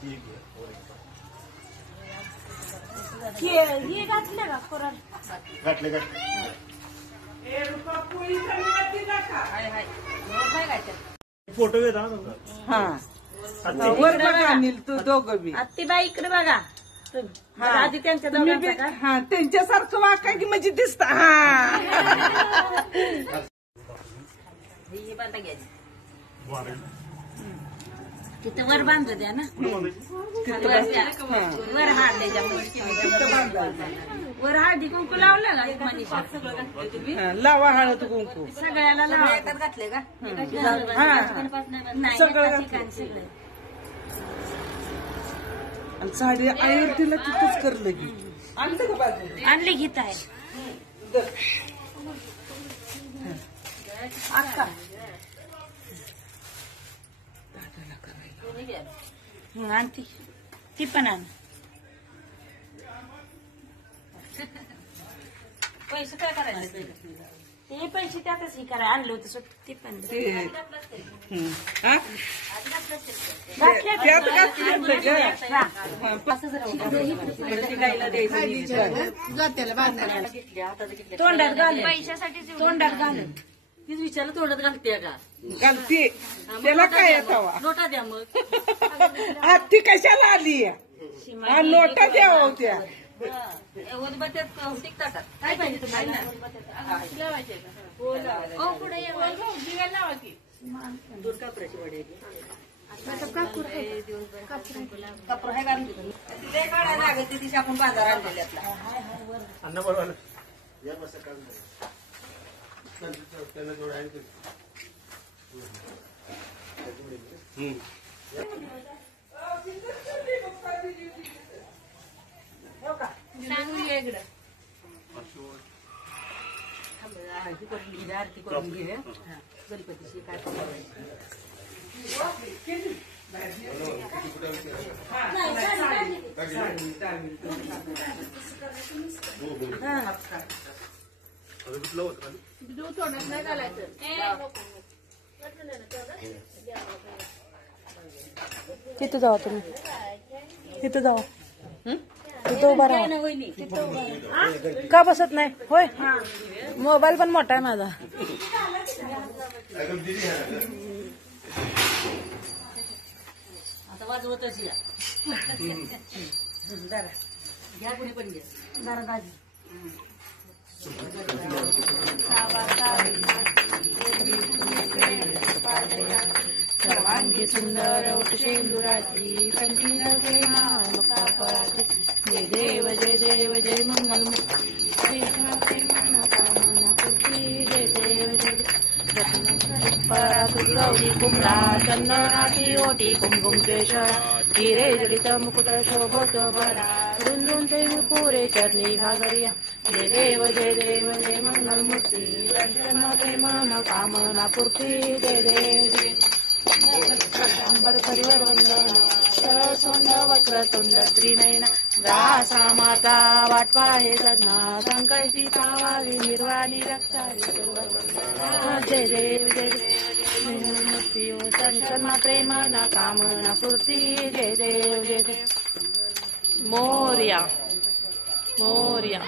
हे घातले का कोराड घातले फोटो घेता हा वर बघा अनिल तू दोघं बी आत्तीबाई इकडे बघा आधी त्यांच्या दोघांचा का हा त्यांच्यासारखं वाका की म्हणजे दिसत हा ही बांधा घ्यायची तिथे वर बांधलं द्या ना वर हात त्याच्या वर हळदी कुंकू लावलं का एक मनीषा लावा हळद कुंकू सगळ्याला लावा घातले का नाही सगळं आणि साडी आयुर्तीला तिथंच करलं की आणलं का बाजू आणले घेत आहे अक्का आणती ती पण आण पैसे काय करायचे ते पैसे त्यातच हे करा आणलं होतं ते पण तोंडात घाल पैशासाठी तोंडात घाल तीच विचारलं तोंडात घालते का घालते त्याला काय येतावा नोटा द्या मग ती कशाला आली नोटा द्या होत्या टिकतात काय पाहिजे तुम्हाला पुढे दुर्गापुराची वडे कापूर आहे काढायला लागत तिथे आपण बाजार आणलेल्यातला अन्न बरोबर आरती करून घे गणपतीची काय तिथं जावा तुम्ही तिथं जावा तिथं उभा राहा का बसत नाही होय मोबाईल पण मोठा आहे माझा आता वाजवतच या जरा घ्या कुणी पण घ्या जरा दाजी सर्वांगी सुंदर शेंदुराची कंठील जय देव जय देव जय मंगल जय देव जय गौरी कुमरा चंदनाची ओटी कुमकुम केश हिरे जडित मुकुट शोभत बरा रुंदून ते पुरे चरणी घागरिया जय देव जय मंगल मूर्ती दर्शन प्रेम कामना पूर्ती जय देव जय अंबर परिवर वंदन सरसोंड वक्रतुंड त्रिनयन दासा माता वाटपा हे सदना संकल्पी पावावी निर्वाणी रक्षावी जय देव मूर्ती दर्शन प्रेमना कामना पूर्ती जय देव जय मोर्या मोर्या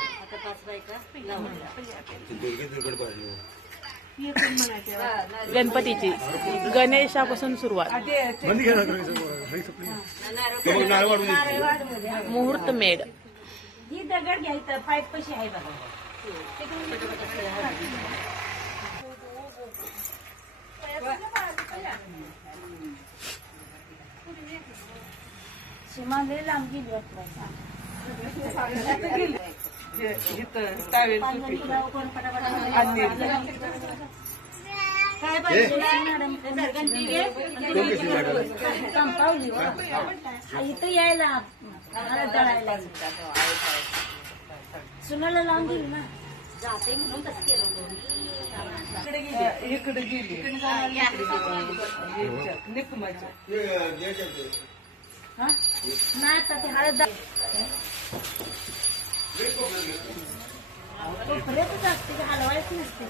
गणपतीची गणेशापासून सुरुवात मुहूर्त मेढ ही दगड घ्यायचं पाईप कशी आहे बघा सीमा लय लांब गेली काय पाहिजे कंपावली इथं यायला जळायला सुनाला लावून गेली ना जाते म्हणून तसं केलं इकडे गेली निकमाच्या नाही आता ते हळद कोपऱ्यातच असते ते हलवायच नसते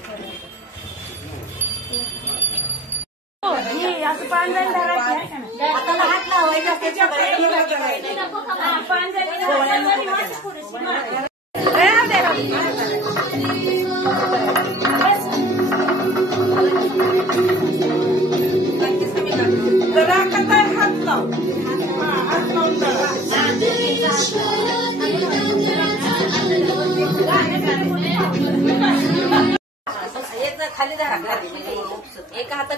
असं पान जाईल धरायचं हाताला हात लावायचा असते जरा काय हात लाव हात लावून एक खाली धरा एका हातात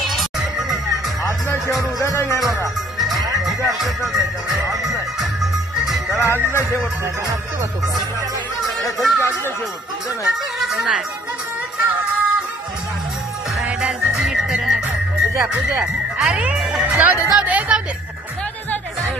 आज नाही शेवट उद्या काही नाही बघा उद्या अर्धतास आहे आज नाही त्याला आज नाही शेवट आज नाही शेवट उद्या नाही पूजा पूजा अरे जाऊ दे जाऊ दे जाऊ दे जाऊ दे मला